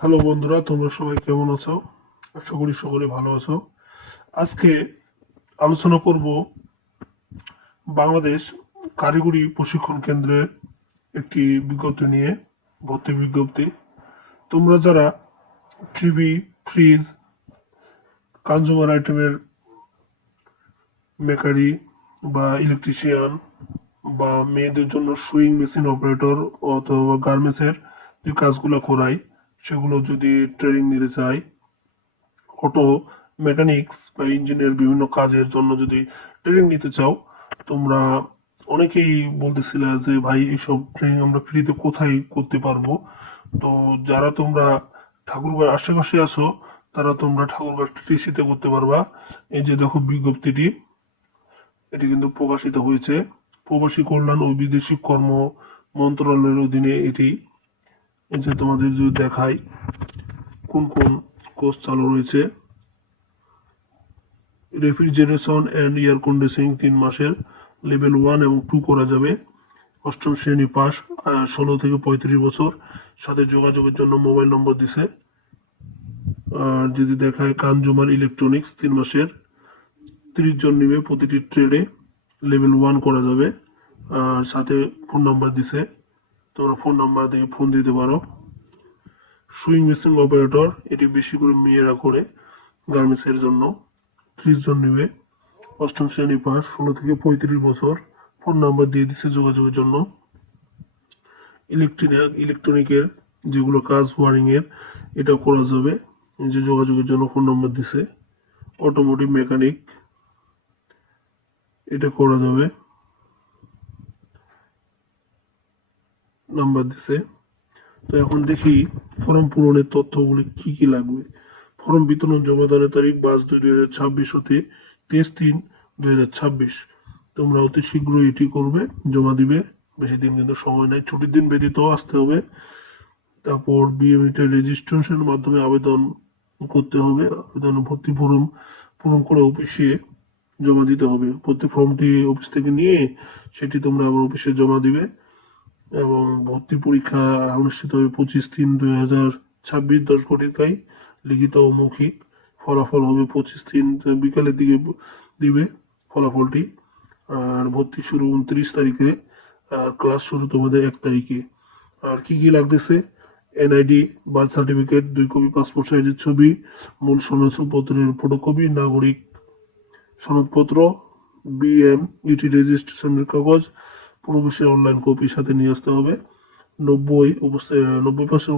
Hello বন্ধুরা, তোমরা সবাই কেমন আছো? আশা করি সকলে ভালো আছো। আজকে আলোচনা করব বাংলাদেশ কারিগরি প্রশিক্ষণ কেন্দ্রের একটি বিজ্ঞপ্তি নিয়ে, ভর্তি বিজ্ঞপ্তি। তোমরা যারা টিভি, ফ্রিজ, কনজিউমার আইটেমের মেকারি বা ইলেকট্রিশিয়ান বা মেয়েদের জন্য সুইং মেশিন অপারেটর অথবা গার্মেন্টসের যে কাজগুলো করাই, সেগুলো যদি ট্রেনিং নিতে চাই, অটো মেকানিক্স বা ইঞ্জিনের বিভিন্ন কাজের জন্য যদি ট্রেনিং নিতে চাও, তোমরা অনেকেই বলতেছিলে যে ভাই এইসব ট্রেনিং আমরা ফ্রিতে কোথায় করতে পারবো। তো যারা তোমরা ঠাকুরগাঁর আশেপাশে আছো, তারা তোমরা ঠাকুরগাঁর টিসিতে করতে পারবা। এই যে দেখো বিজ্ঞপ্তিটি, এটি কিন্তু প্রকাশিত হয়েছে প্রবাসী কল্যাণ ও বিদেশি কর্ম মন্ত্রণালয়ের অধীনে এটি। এই যে তোমাদের যদি দেখাই কোন কোন কোর্স চালু রয়েছে। রেফ্রিজারেশন অ্যান্ড এয়ার কন্ডিশনিং 3 মাসের লেভেল 1 এবং 2 করা যাবে। অষ্টম শ্রেণী পাস, 16 থেকে 35 বছর, সাথে যোগাযোগের জন্য মোবাইল নম্বর দিছে। আর যদি দেখায় কনজিউমার ইলেকট্রনিক্স 3 মাসের, 30 জন নিবে প্রতিটি ট্রেডে, লেভেল 1 করা যাবে। আর সাথে ফোন নাম্বার দিছে, তোমরা ফোন নাম্বার দিয়ে ফোন দিতে পারো। সুইং মেশিন অপারেটর, এটি বেশি করে মেয়েরা করে গার্মেন্টসের জন্য, 30 জন নিবে। অষ্টম শ্রেণী পাস, 16 থেকে 35 বছর, ফোন নাম্বার দিয়ে দিচ্ছে যোগাযোগের জন্য। ইলেকট্রনিকের যেগুলো কাজ ওয়ারিং এর, এটা করা যাবে, এই যে যোগাযোগের জন্য ফোন নাম্বার দিছে। অটোমোটিভ মেকানিক, এটা করা যাবে, নাম্বার দিছে। তো এখন দেখি ফর্ম পূরণের তথ্যগুলি কি কি লাগবে। ফর্ম বিতরণ জমাদানের তারিখ 5/2/2026 হতে 23/3/2026। তোমরা অতি শীঘ্রই এটি করবে, জমা দিবে। বেশি দিন কিন্তু সময় নাই, ছুটির দিন ব্যতীত আসতে হবে। তারপর বিএমইতে রেজিস্ট্রেশনের মাধ্যমে আবেদন করতে হবে। আবেদন ভর্তি ফর্ম পূরণ করে অফিসে জমা দিতে হবে। ভর্তি ফর্মটি অফিস থেকে নিয়ে সেটি তোমরা আবার অফিসে জমা দিবে। এবং ভর্তি পরীক্ষা অনুষ্ঠিত হবে 25/3/2026, 10 ঘটিকায়, লিখিত ও মৌখিক। ফলাফল হবে 25/3 বিকালের দিকে দিবে ফলাফলটি। আর ভর্তি শুরু 29 তারিখে, আর ক্লাস শুরু তোমাদের 1 তারিখে। আর কি কি লাগতেছে: NID, birth certificate, 2 copy passport সাইজের ছবি, মূল সনদপত্রের ফটোকপি, নাগরিক সনদপত্র, বিএমইটি রেজিস্ট্রেশনের কাগজ, প্রবেশের অনলাইন কপি সাথে নিয়ে আসতে হবে। 90%